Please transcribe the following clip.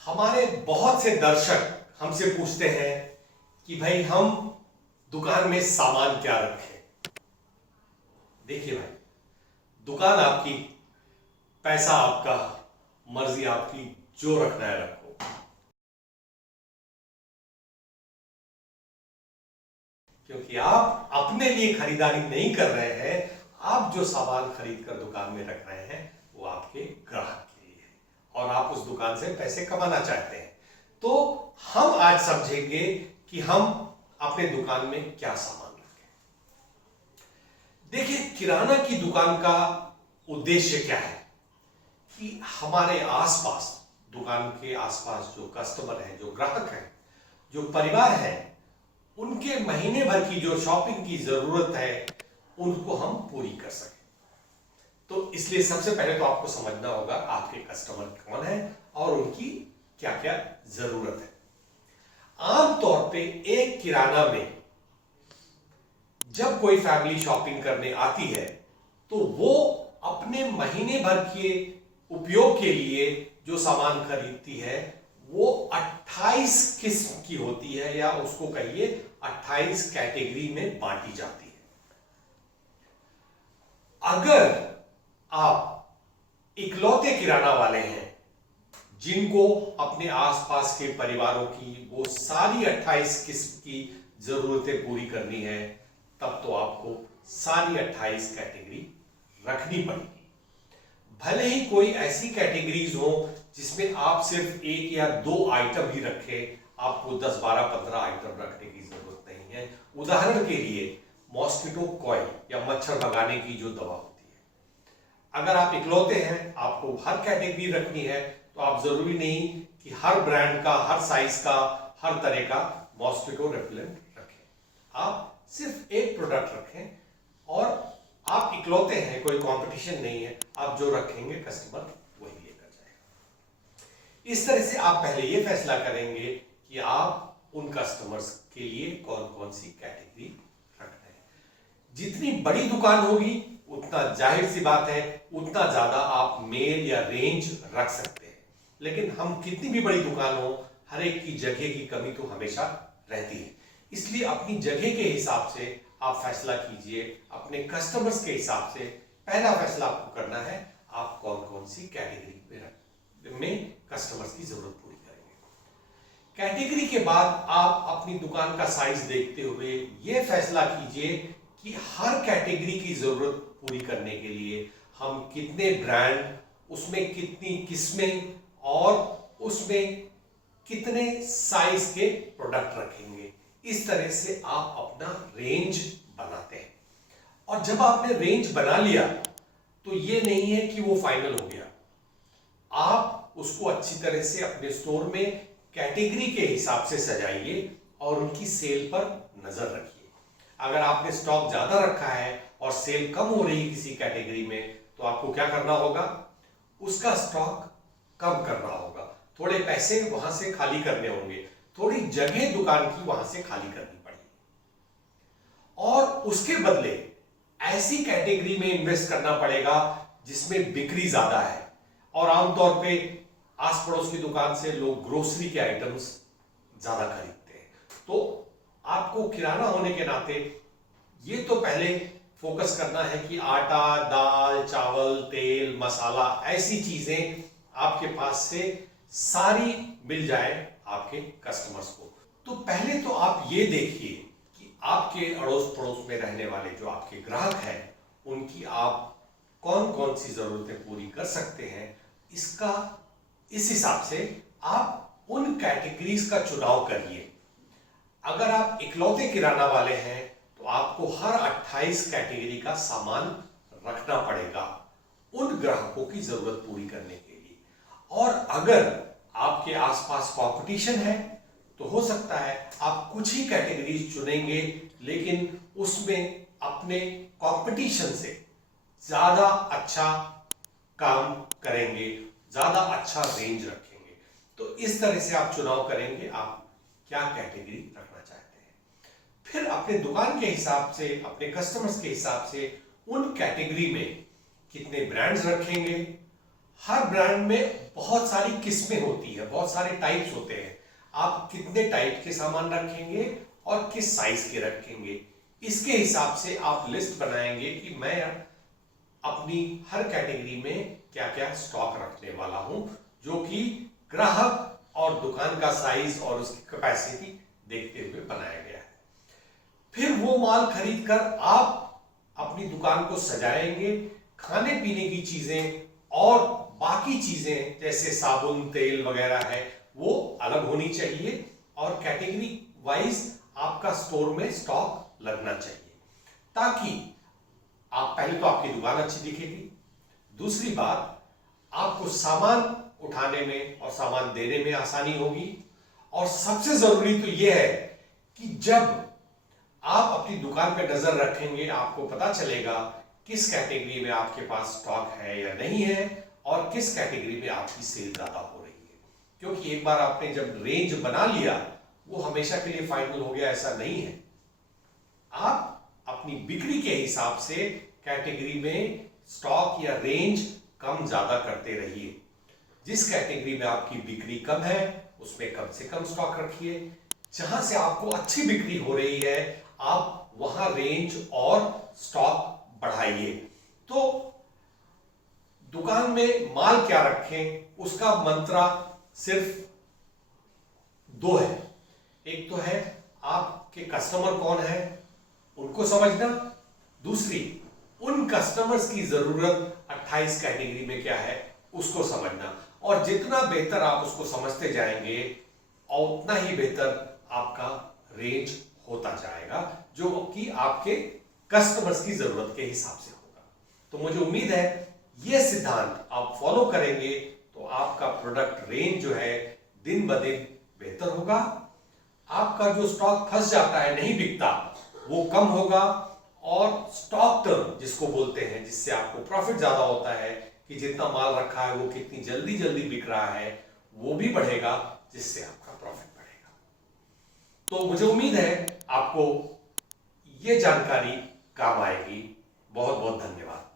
हमारे बहुत से दर्शक हमसे पूछते हैं कि भाई हम दुकान में सामान क्या रखें। देखिए भाई, दुकान आपकी, पैसा आपका, मर्जी आपकी, जो रखना है रखो। क्योंकि आप अपने लिए खरीदारी नहीं कर रहे हैं, आप जो सामान खरीद कर दुकान में रख रहे हैं वो आपके ग्राहक के लिए है और आप उस दुकान से पैसे कमाना चाहते हैं। तो हम आज समझेंगे कि हम अपने दुकान में क्या सामान रखें। देखिए, किराना की दुकान का उद्देश्य क्या है कि हमारे आसपास, दुकान के आसपास जो कस्टमर हैं, जो ग्राहक हैं, जो परिवार है, उनके महीने भर की जो शॉपिंग की जरूरत है उनको हम पूरी कर सकें। तो इसलिए सबसे पहले तो आपको समझना होगा आपके कस्टमर कौन है और उनकी क्या क्या जरूरत है। आमतौर पे एक किराना में जब कोई फैमिली शॉपिंग करने आती है तो वो अपने महीने भर के उपयोग के लिए जो सामान खरीदती है वो 28 किस्म की होती है, या उसको कहिए 28 कैटेगरी में बांटी जाती है। अगर आप इकलौते किराना वाले हैं जिनको अपने आसपास के परिवारों की वो सारी 28 किस्म की जरूरतें पूरी करनी है, तब तो आपको सारी 28 कैटेगरी रखनी पड़ेगी। भले ही कोई ऐसी कैटेगरीज हो जिसमें आप सिर्फ एक या दो आइटम ही रखें, आपको 10, 12, 15 आइटम रखने की जरूरत नहीं है। उदाहरण के लिए मॉस्किटो कॉइल या मच्छर भगाने की जो दवा होती है, अगर आप इकलौते हैं, आपको हर कैटेगरी रखनी है, तो आप जरूरी नहीं कि हर ब्रांड का, हर साइज का, हर तरह का मॉस्किटो रेपेलेंट रखें। आप सिर्फ एक प्रोडक्ट रखें और आप इकलौते हैं, कोई कंपटीशन नहीं है, आप जो रखेंगे कस्टमर वही लेकर जाएगा। इस तरह से आप पहले ये फैसला करेंगे कि आप उन कस्टमर्स के लिए कौन कौन सी कैटेगरी रख रहे हैं। जितनी बड़ी दुकान होगी उतना, जाहिर सी बात है, उतना ज्यादा आप मेल या रेंज रख सकते हैं। लेकिन हम कितनी भी बड़ी दुकान हो, हर एक की जगह की कमी तो हमेशा रहती है। इसलिए अपनी जगह के हिसाब से आप फैसला कीजिए, अपने कस्टमर्स के हिसाब से। पहला फैसला आपको करना है आप कौन कौन सी कैटेगरी में कस्टमर्स की जरूरत पूरी करेंगे। कैटेगरी के बाद आप अपनी दुकान का साइज देखते हुए यह फैसला कीजिए कि हर कैटेगरी की जरूरत पूरी करने के लिए हम कितने ब्रांड, उसमें कितनी किस्में और उसमें कितने साइज के प्रोडक्ट रखेंगे। इस तरह से आप अपना रेंज बनाते हैं। और जब आपने रेंज बना लिया तो ये नहीं है कि वो फाइनल हो गया, आप उसको अच्छी तरह से अपने स्टोर में कैटेगरी के हिसाब से सजाइए और उनकी सेल पर नजर रखिए। अगर आपने स्टॉक ज्यादा रखा है और सेल कम हो रही है किसी कैटेगरी में, तो आपको क्या करना होगा, उसका स्टॉक कम करना होगा, थोड़े पैसे वहां से खाली करने होंगे, थोड़ी जगह दुकान की वहां से खाली करनी पड़ेगी और उसके बदले ऐसी कैटेगरी में इन्वेस्ट करना पड़ेगा जिसमें बिक्री ज्यादा है। और आमतौर पे आस पड़ोस की दुकान से लोग ग्रोसरी के आइटम्स ज्यादा खरीदते हैं। तो आपको किराना होने के नाते ये तो पहले फोकस करना है कि आटा, दाल, चावल, तेल, मसाला, ऐसी चीजें आपके पास से सारी मिल जाए आपके कस्टमर्स को। तो पहले तो आप ये देखिए कि आपके अड़ोस पड़ोस में रहने वाले जो आपके ग्राहक हैं उनकी आप कौन कौन सी जरूरतें पूरी कर सकते हैं। इस हिसाब से आप उन कैटेगरीज का चुनाव करिए। अगर आप इकलौते किराना वाले हैं तो आपको हर 28 कैटेगरी का सामान रखना पड़ेगा उन ग्राहकों की जरूरत पूरी करने के लिए। और अगर आपके आसपास कंपटीशन है तो हो सकता है आप कुछ ही कैटेगरीज चुनेंगे, लेकिन उसमें अपने कंपटीशन से ज्यादा अच्छा काम करेंगे, ज्यादा अच्छा रेंज रखेंगे। तो इस तरह से आप चुनाव करेंगे आप क्या कैटेगरी रखना चाहते हैं। फिर अपने दुकान के हिसाब से, अपने कस्टमर्स के हिसाब से उन कैटेगरी में कितने ब्रांड्स रखेंगे, हर ब्रांड में बहुत सारी किस्में होती है, बहुत सारे टाइप्स होते हैं। आप कितने टाइप के सामान रखेंगे और किस साइज के रखेंगे, इसके हिसाब से आप लिस्ट बनाएंगे कि मैं अपनी हर कैटेगरी में क्या क्या स्टॉक रखने वाला हूं, जो कि ग्राहक और दुकान का साइज और उसकी कैपेसिटी देखते हुए बनाया गया है। फिर वो माल खरीद कर आप अपनी दुकान को सजाएंगे। खाने पीने की चीजें और बाकी चीजें जैसे साबुन तेल वगैरह है वो अलग होनी चाहिए और कैटेगरी वाइज आपका स्टोर में स्टॉक लगना चाहिए, ताकि आप पहले तो आपकी दुकान अच्छी दिखेगी, दूसरी बात आपको सामान उठाने में और सामान देने में आसानी होगी, और सबसे जरूरी तो यह है कि जब आप अपनी दुकान पे नजर रखेंगे आपको पता चलेगा किस कैटेगरी में आपके पास स्टॉक है या नहीं है और किस कैटेगरी में आपकी सेल ज्यादा हो रही है। क्योंकि एक बार आपने जब रेंज बना लिया वो हमेशा के लिए फाइनल हो गया ऐसा नहीं है। आप अपनी बिक्री के हिसाब से कैटेगरी में स्टॉक या रेंज कम ज्यादा करते रहिए। जिस कैटेगरी में आपकी बिक्री कम है उसमें कम से कम स्टॉक रखिए। जहां से आपको अच्छी बिक्री हो रही है आप वहां रेंज और स्टॉक बढ़ाइए। तो दुकान में माल क्या रखें उसका मंत्रा सिर्फ दो है। एक तो है आपके कस्टमर कौन है उनको समझना, दूसरी उन कस्टमर्स की जरूरत 28 कैटेगरी में क्या है उसको समझना। और जितना बेहतर आप उसको समझते जाएंगे और उतना ही बेहतर आपका रेंज होता जाएगा, जो कि आपके कस्टमर्स की जरूरत के हिसाब से होगा। तो मुझे उम्मीद है ये सिद्धांत आप फॉलो करेंगे तो आपका प्रोडक्ट रेंज जो है दिन ब दिन बेहतर होगा। आपका जो स्टॉक फंस जाता है नहीं बिकता वो कम होगा, और स्टॉक टर्न जिसको बोलते हैं, जिससे आपको प्रॉफिट ज्यादा होता है कि जितना माल रखा है वो कितनी जल्दी जल्दी बिक रहा है, वो भी बढ़ेगा जिससे आपका प्रॉफिट बढ़ेगा। तो मुझे उम्मीद है आपको ये जानकारी काम आएगी। बहुत बहुत धन्यवाद।